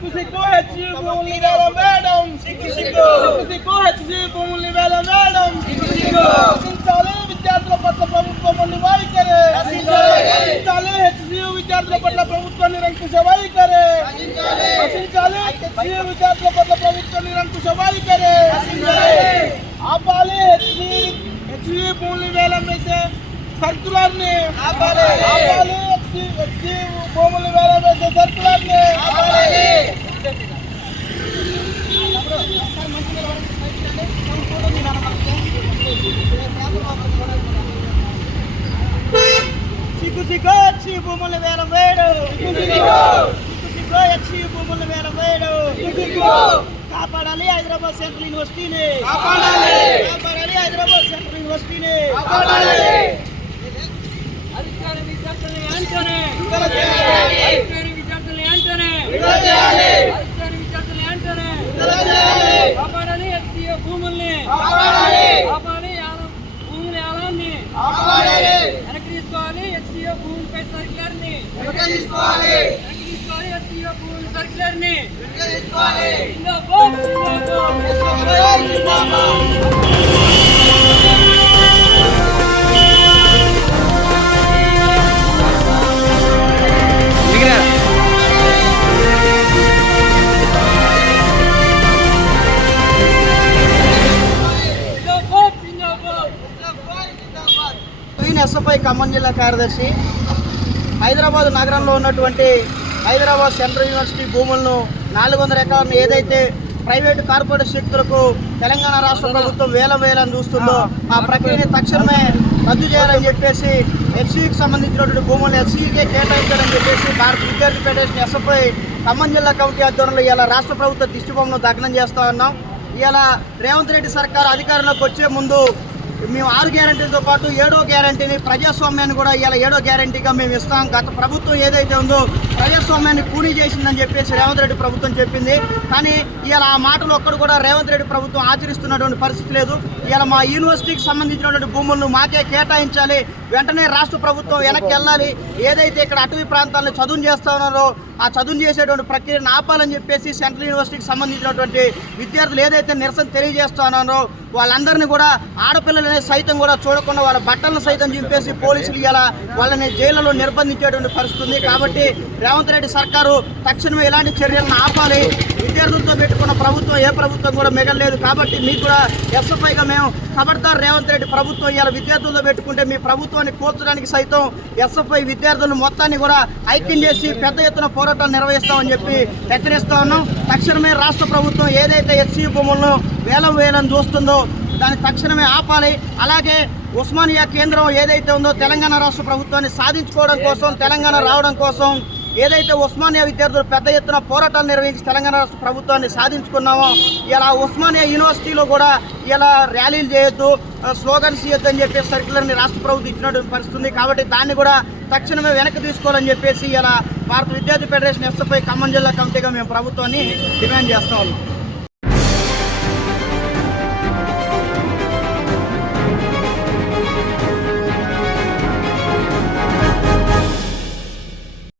సిగ్గు సిగ్గు హెచ్సి భూముల్ని వేల మేడం సిగ్గు సిగ్గు సిగ్గు సిగ్గు హెచ్సి భూముల్ని వేల మేడం సిగ్గు సిగ్గు రక్షించాలి విద్యార్థుల పట్ల ప్రభుత్వం ఉండి వైఖరి రక్షించాలి హెచ్సి విద్యార్థుల పట్ల ప్రభుత్వం నిరంకుశ వైఖరి రక్షించాలి హెచ్సి విద్యార్థుల పట్ల ప్రభుత్వం నిరంకుశ వైఖరి ఆపాలి హెచ్సి హెచ్సి భూముల్ని వేలం వేసే సర్కులర్ ని ఆపాలి హెచ్సి హెచ్సి భూముల్ని వేలం వేసే సర్కులర్ ని సిగ్గు సిగ్గు హెచ్సి భూముల్ని వేలం వేయడు సిగ్గు సిగ్గు హెచ్సి భూముల్ని వేలం వేయడు కాపాడాలి హైదరాబాద్ సెంట్రల్ యూనివర్సిటీని. కాపాడాలి. హైదరాబాద్ సెంట్రల్ యూనివర్సిటీని. కాపాడాలి. అధికార ఎస్ఎఫ్ఐ ఖమ్మం జిల్లా కార్యదర్శి హైదరాబాద్ నగరంలో ఉన్నటువంటి హైదరాబాద్ సెంట్రల్ యూనివర్సిటీ భూములను నాలుగు వందల ఎకరాలను ఏదైతే ప్రైవేటు కార్పొరేట్ శక్తులకు తెలంగాణ రాష్ట్ర ప్రభుత్వం వేల వేలని చూస్తుందో ఆ ప్రక్రియని తక్షణమే రద్దు చేయాలని చెప్పేసి ఎస్సీకి సంబంధించినటువంటి భూములను ఎస్సీకే కేటాయించాలని చెప్పేసి భారత విద్యార్థి ఫెడరేషన్ ఎస్ఎఫ్ఐ ఖమ్మం జిల్లా కమిటీ ఆధ్వర్యంలో ఇలా రాష్ట్ర ప్రభుత్వ దిష్టిబొమ్మను దగ్నం చేస్తా ఉన్నాం. ఇలా రేవంత్ రెడ్డి సర్కార్ అధికారంలోకి వచ్చే ముందు మేము ఆరు గ్యారంటీలతో పాటు ఏడో గ్యారంటీని ప్రజాస్వామ్యాన్ని కూడా ఇలా ఏడో గ్యారంటీగా మేము ఇస్తాం. గత ప్రభుత్వం ఏదైతే ఉందో ప్రజాస్వామ్యాన్ని కూనీ చేసిందని చెప్పేసి రేవంత్ రెడ్డి ప్రభుత్వం చెప్పింది. కానీ ఇలా ఆ మాటలు ఒక్కడు కూడా రేవంత్ రెడ్డి ప్రభుత్వం ఆచరిస్తున్నటువంటి పరిస్థితి లేదు. ఇలా మా యూనివర్సిటీకి సంబంధించినటువంటి భూములను మాకే కేటాయించాలి. వెంటనే రాష్ట్ర ప్రభుత్వం వెనక్కి వెళ్ళాలి. ఏదైతే ఇక్కడ అటవీ ప్రాంతాలను చదువు చేస్తా ఉన్నారో ఆ చదువు చేసేటువంటి ప్రక్రియను ఆపాలని చెప్పేసి సెంట్రల్ యూనివర్సిటీకి సంబంధించినటువంటి విద్యార్థులు ఏదైతే నిరసన తెలియజేస్తున్నారో వాళ్ళందరినీ కూడా ఆడపిల్లలని సైతం కూడా చూడకుండా వాళ్ళ బట్టలను సైతం చింపేసి పోలీసులు ఇలా వాళ్ళని జైలులో నిర్బంధించేటువంటి పరిస్థితి ఉంది. కాబట్టి రేవంత్ రెడ్డి సర్కారు తక్షణమే ఇలాంటి చర్యలను ఆపాలి? విద్యార్థులతో పెట్టుకున్న ప్రభుత్వం ఏ ప్రభుత్వం కూడా మిగలలేదు కాబట్టి మీకు కూడా ఎస్ఎఫ్ఐగా మేము ఖబర్దార్ రేవంత్ రెడ్డి ప్రభుత్వం ఇలా విద్యార్థులతో పెట్టుకుంటే మీ ప్రభుత్వాన్ని కూర్చడానికి సైతం ఎస్ఎఫ్ఐ విద్యార్థులను మొత్తాన్ని కూడా ఐక్యం చేసి పెద్ద ఎత్తున పోరాటాలు నిర్వహిస్తామని చెప్పి హెచ్చరిస్తా ఉన్నాం. తక్షణమే రాష్ట్ర ప్రభుత్వం ఏదైతే ఎస్సీ భూములను వేలం వేయాలని చూస్తుందో దాన్ని తక్షణమే ఆపాలి. అలాగే ఉస్మానియా కేంద్రం ఏదైతే ఉందో తెలంగాణ రాష్ట్ర ప్రభుత్వాన్ని సాధించుకోవడం కోసం తెలంగాణ రావడం కోసం ఏదైతే ఉస్మానియా విద్యార్థులు పెద్ద ఎత్తున పోరాటాలు నిర్వహించి తెలంగాణ రాష్ట్ర ప్రభుత్వాన్ని సాధించుకున్నామో ఇలా ఉస్మానియా యూనివర్సిటీలో కూడా ఇలా ర్యాలీలు చేయొద్దు స్లోగన్స్ చేయొద్దు అని చెప్పి సర్క్యులర్ని రాష్ట్ర ప్రభుత్వం ఇచ్చినటువంటి పరిస్థితుంది. కాబట్టి దాన్ని కూడా తక్షణమే వెనక్కి తీసుకోవాలని చెప్పేసి ఇలా భారత విద్యార్థి ఫెడరేషన్ ఎస్ఎఫ్ఐ ఖమ్మం జిల్లా కమిటీగా మేము ప్రభుత్వాన్ని డిమాండ్ చేస్తా ఉన్నాం.